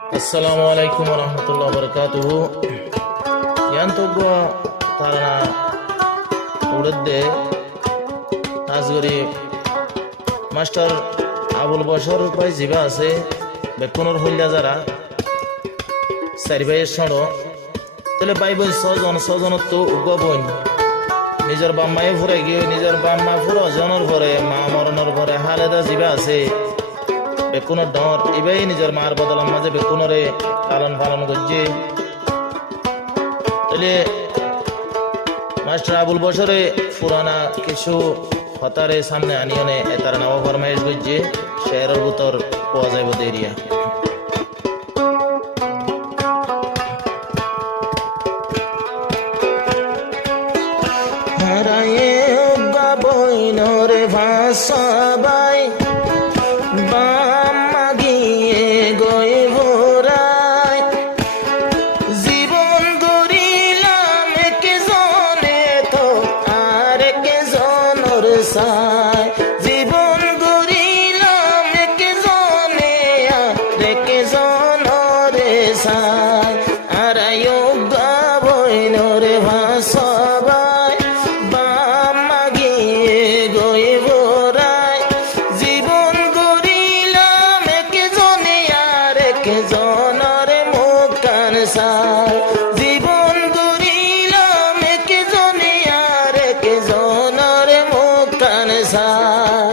Assalamu alaikum warahmatullahi wabarakatuh. Yantogwa tarana udde azgori master Abul Bashar ভাই জিবা আছে বেকুনর হইলা যারা চারি ভাইয়ের সড়ো তাহলে ভাই বোন ছজন তো উগা বোন নিজের বাম্মায় ফুরে গিয়ে নিজের বাম্মা ফুরো জনের পরে মা মরণের পরে হালেদা জিবা আছে বেকুনর ডর এবাই নিজের মার বদলার মাঝে বেকুনরে পালন করছে তাহলে মাস্টার আবুল বশরে পুরানা কিছু হতারে সামনে আনিয়নে তার নব ফরমাইশ করছে শেয়ারের ভিতর পাওয়া যাবে এরিয়া হারায়ে গাবইনরে ভাষাবাই বাম্মা গিয়ে গই ভোরাই জীবন গড়িলাম কে জনে তো আর কে জনর সাই জীবন গড়িলাম কে জনে আর কে জনরে সাই আর যোগা বইনরে ভাষাবাই বাম্মা গিয়ে গই ভোরাই জীবন গড়িলাম কে জনে আর কে জনরে মুখান সাই জীবন গড়িলাম কে জনে আর কে জনরে মুখান সাই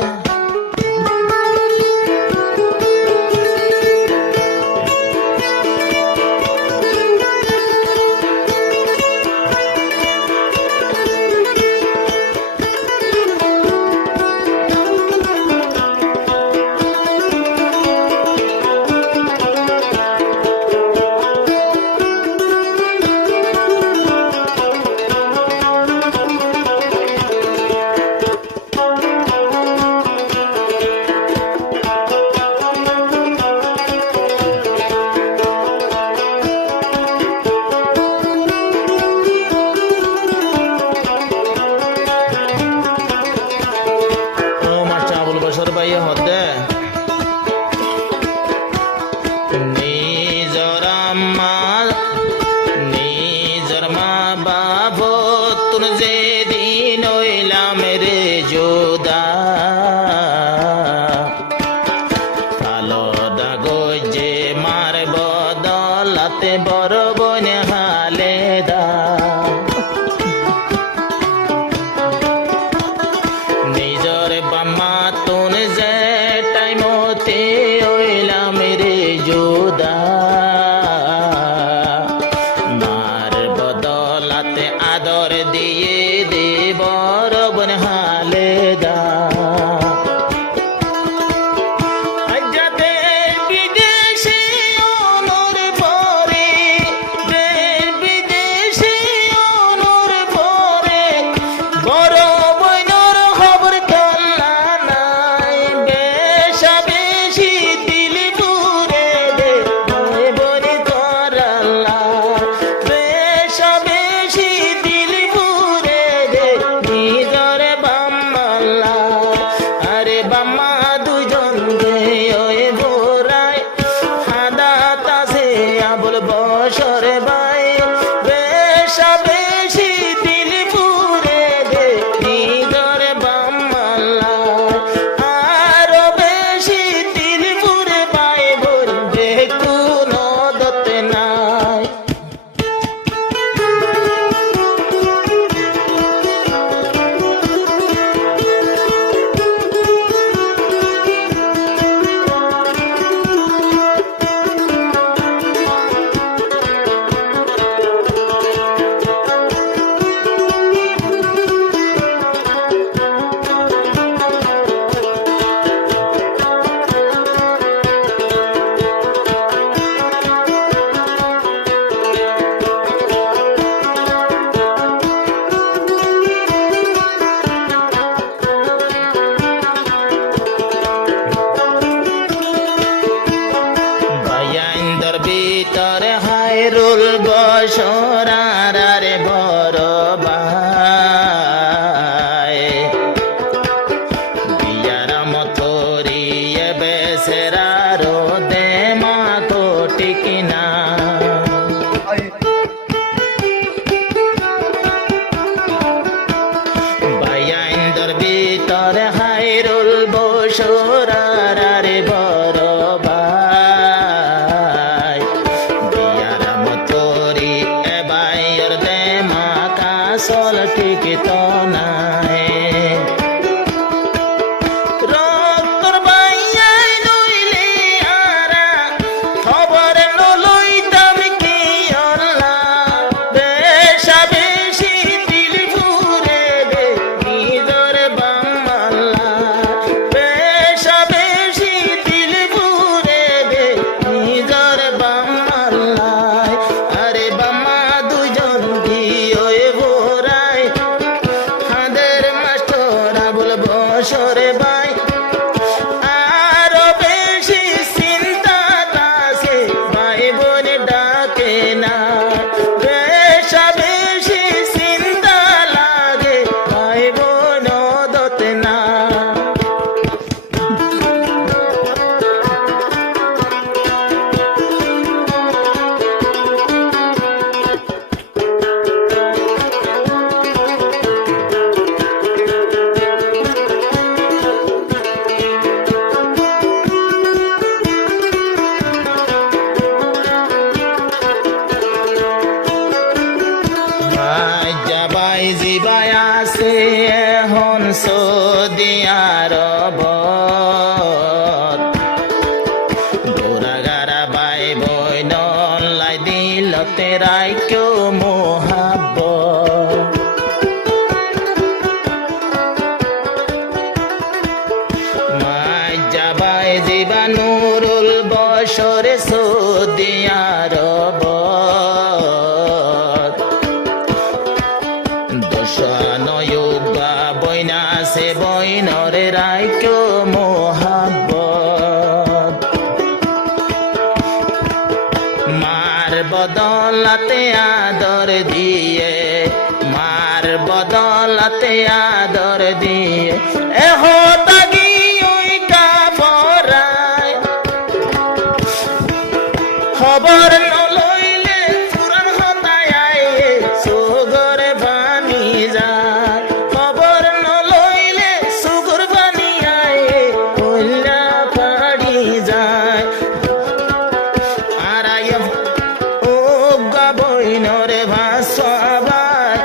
ও মাস্টার আবুল বশর ভাই হদে নিজর মা বাপ তুন যে দিন হইলাম রে যোদা কালো দাগো যে মার বদলাতে বড় বোন হালে দা নিজর বাম্মা তুন যে টাইমতে হইলাম রে যোদা মার বদলাতে আদর দিয়ে দে বড় বোন হালে দা আজাতে বিদেশে অনর পরে দেশ বিদেশে অনর পরে বড় বইনর খবর কাল্লা নাই বেশা বেশি দিল পুরে দে বনি করাল্লা বেশা বেশি দিল পুরে দে নিজরে বাম্মাল্লা আরে বাম্মা দুজন গে ওই ভোরাই হাদা তাসে আবুল বশরে ভাই বেশা বেশি দিল পুরে দে নিজরে বাম্মাল্লা আরো বেশি দিল পুরে ভাই বলবে কোনো দতে নাই ভাইয়াইন্দর ভিতর হায়রুল বসরার রে বড় ভাই বিয়ার মথরি বেসেরারো দে মা কোট ঠিক না বাইয়াইন্দর ভিতরে হাইরুল বসরার আরে বড় ভাই বিয়ার মতরি এ বাইয়ের দে মা কাসল ঠিক তো নাই সরে ভাই আরো বেশি চিন্তা আছে ভাই বোনে ডাকে না বেশি চিন্তা লাগে ভাই বোন দতে না যাবাই জিবাই আছে এখন সৌদি আরবত গোরাগারা বাই বই নলাই দিল তেরাই কেউ মোহাব্বত মাই যাবাই জিবা নুরুল বসরে সৌদি আরবত নয়ুবা বইনা সে বইনরে রাইক্য মোহাব্বত মার বদলাতে আদর দিয়ে মার বদলাতে আদর দিয়ে এহতাগি ওই কাবরায় খবর নলইলে পুরান হতায় আয়ে সুগরে বানি যায় খবর নলইলে সুগর বানি আয়ে কইলা পাড়ি যায় আরায় ও গাবইনরে ভাসবাই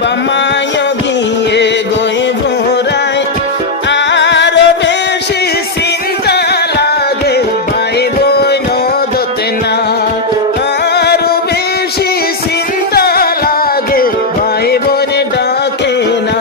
বামায় গিয়ে গই ভোরায় আরো বেশি চিন্তা লাগে ভাই বোন দতে না আরো বেশি চিন্তা লাগে ভাই বোন ডাকে না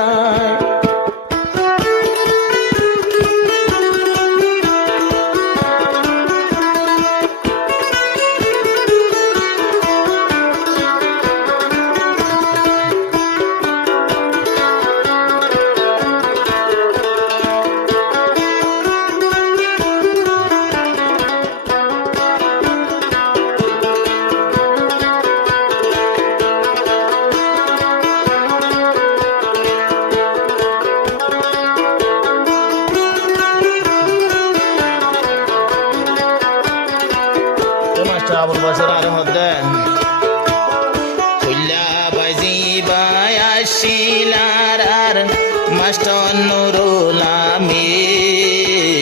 মাস্টার আবুল বসর আর মধ্যে খুল্লা বাজি by আসিলার R master Nurul Amin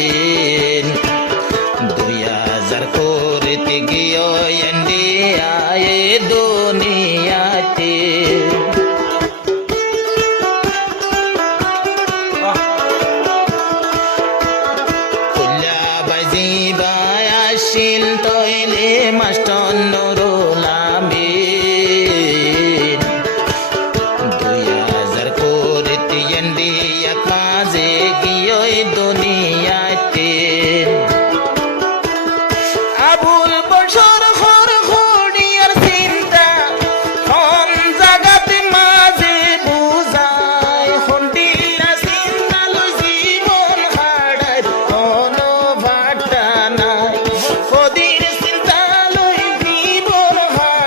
2000 করতে গিয়ে ইন্ডিয়ায় দুনিয়াতে খুল্লা বাজি by Aseel তৈলে master Nurul Amin 2000 করতে ইন্ডিয়াত মাঝে গিয়ে দুনিয়াতে আবুল বসর হর হরিয়ার চিন্তা হন জাগাতে মাঝে বুঝায় হন্ডিলা চিন্তা লই জীবন হারায় কোনো ভাটা নাই কদির চিন্তা লই জীবন হারায়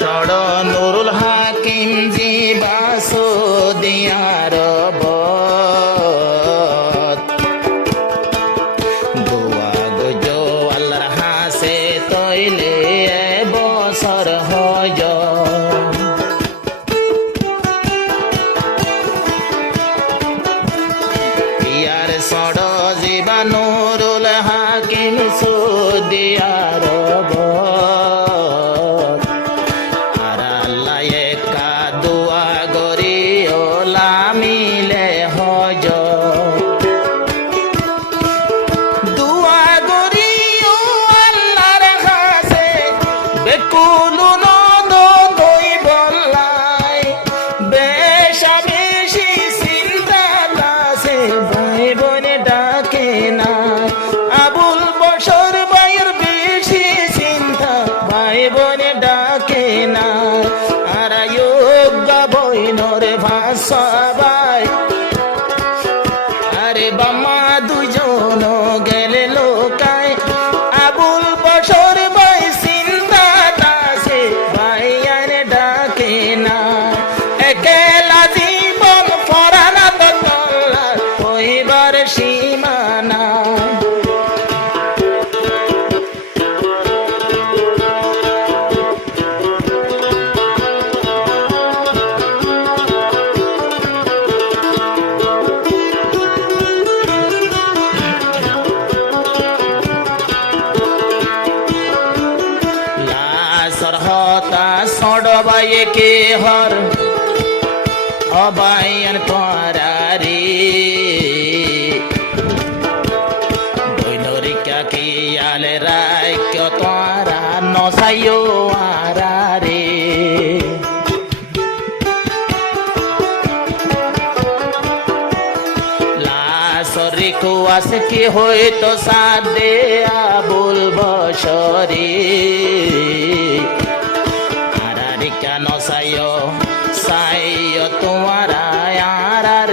ছড় নুরুল হাকিম জিবাসো দিয়ার দোয়া গজো আল্লাহর হাসে তৈলে বছর হজ ইয়ার ছড় জিবা নুরুল হাকিম সুদিয়ার সবাই আরে বাম্মা দুজন গেলে লোকায় আবুল বসর ভাই চিন্তা আছে ভাই আর ডাকে না একেলা জীবন ফরানা তল্লা কইবার সীমানা সড়বাই কে হর অবায়ন তোরারি বৈনরিকা কি আলে রায় কে তোরা নসাইও আরারে লাসরি কুয়াস কি হইতো সাদে আবুল বসরি কেন সাইয় সাইয় তোমার আর